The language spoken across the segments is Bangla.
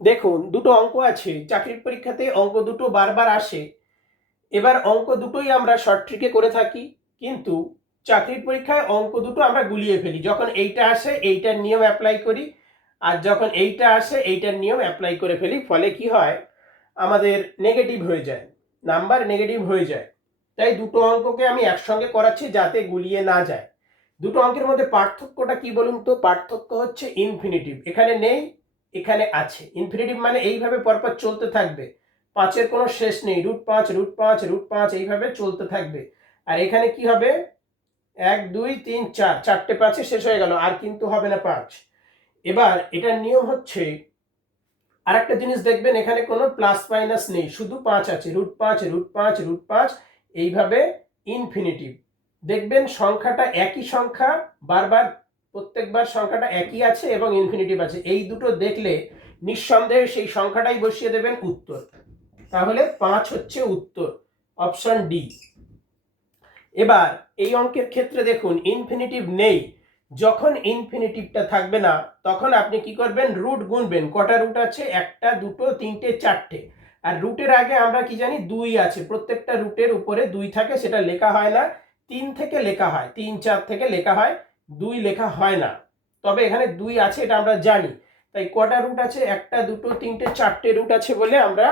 দেখুন, দুটো অঙ্ক আছে। চাকরির পরীক্ষাতে অঙ্ক দুটো বারবার আসে। এবার অঙ্ক দুটোই আমরা শর্ট ট্রিকে করে থাকি। কিন্তু চাকরির পরীক্ষায় অঙ্ক দুটো আমরা গুলিয়ে ফেলি। যখন এইটা আসে, এইটার নিয়ম অ্যাপ্লাই করি। আর যখন এইটা আসে, এইটার নিয়ম অ্যাপ্লাই করে ফেলি। ফলে কি হয়? আমাদের নেগেটিভ হয়ে যায়। নাম্বার নেগেটিভ হয়ে যায়। তাই দুটো অঙ্ককে আমি একসঙ্গে করাচ্ছি যাতে গুলিয়ে না যায়। দুটো অঙ্কের মধ্যে পার্থক্যটা কি বলুন তো? পার্থক্য হচ্ছে ইনফিনিটিভ এখানে নেই এখানে আছে। ইনফিনিটিভ মানে এইভাবে পরপর চলতে থাকবে। পাঁচের কোনো শেষ নেই। রুট পাঁচ রুট পাঁচ রুট পাঁচ, এইভাবে চলতে থাকবে। আর এখানে কি হবে? এক, দুই, তিন, চার। চারটে পাঁচে শেষ হয়ে গেল, আর কিন্তু হবে না পাঁচ। এবার এটার নিয়ম হচ্ছে, আরেকটা জিনিস দেখবেন, এখানে কোনো প্লাস মাইনাস নেই। শুধু পাঁচ আছে। রুট পাঁচ রুট পাঁচ রুট পাঁচ, এইভাবে ইনফিনিটিভ দেখবেন সংখ্যাটা একই সংখ্যা বারবার প্রত্যেকবার সংখ্যাটা একই আছে এবং ইনফিনিটিভ আছে। এই দুটো দেখলে নিঃসন্দেহে সেই সংখ্যাটাই বসিয়ে দেবেন উত্তর। তাহলে পাঁচ হচ্ছে উত্তর অপশন ডি এবার এই অঙ্কের ক্ষেত্রে দেখুন ইনফিনিটিভ নেই। যখন ইনফিনিটিভটা থাকবে না, তখন আপনি কি করবেন? রুট গুনবেন। কটা রুট আছে? একটা, দুটো, তিনটে, চারটে। আর রুটের আগে আমরা কি জানি? দুই আছে। প্রত্যেকটা রুটের উপরে দুই থাকে, সেটা লেখা হয় না। তিন থেকে লেখা হয়। তিন, চার থেকে লেখা হয়। দুই লেখা হয় না। তবে এখানে দুই আছে এটা আমরা জানি। তাই কটা রুট আছে? একটা, দুটো, তিনটে, চারটে রুট আছে বলে আমরা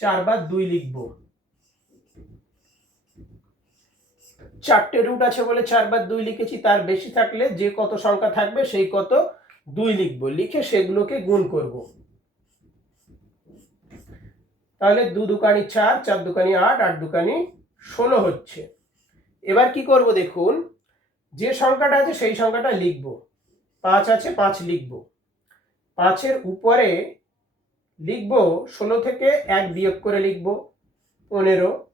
চারবার দুই লিখব। চারটে রুট আছে বলে চারবার দুই লিখেছি, তার বেশি থাকলে যে কত সংখ্যা থাকবে সেই কত দুই লিখব। লিখে সেগুলোকে গুণ করব। তাহলে দু দুকানি চার চার দুকানি আট আট দুকানি ষোলো হচ্ছে। এবার কি করব দেখুন? যে সংখ্যাটা আছে সেই সংখ্যাটা লিখব। পাঁচ আছে, পাঁচ লিখব। পাঁচের উপরে লিখব ষোলো থেকে এক বিয়োগ করে লিখব, পনেরো।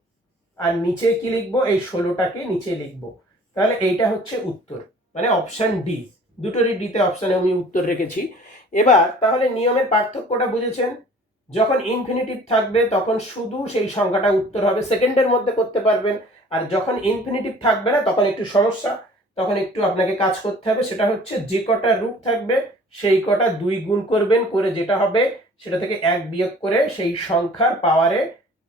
আর নিচে কি লিখব? এই ষোলোটাকে নিচে লিখব। তাহলে এইটা হচ্ছে উত্তর মানে অপশান ডি দুটোরই ডিতে অপশানে আমি উত্তর রেখেছি। এবার তাহলে নিয়মের পার্থক্যটা বুঝেছেন? যখন ইনফিনিটিভ থাকবে, তখন শুধু সেই সংখ্যাটা উত্তর হবে। সেকেন্ডের মধ্যে করতে পারবেন। আর যখন ইনফিনিটিভ থাকবে না, তখন একটু সমস্যা। তখন একটু আপনাকে কাজ করতে হবে। সেটা হচ্ছে যে কটা রুট থাকবে, সেই কটা দুই গুণ করবেন করে যেটা হবে, সেটা থেকে এক বিয়োগ করে সেই সংখ্যার পাওয়ারে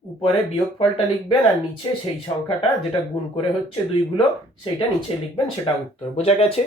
উপরে বিয়োগফলটা লিখবেন আর নিচে সেই সংখ্যাটা যেটা গুণ করে হচ্ছে দুইগুলো, সেইটা নিচে লিখবেন, সেটা উত্তর। বোঝা গেছে?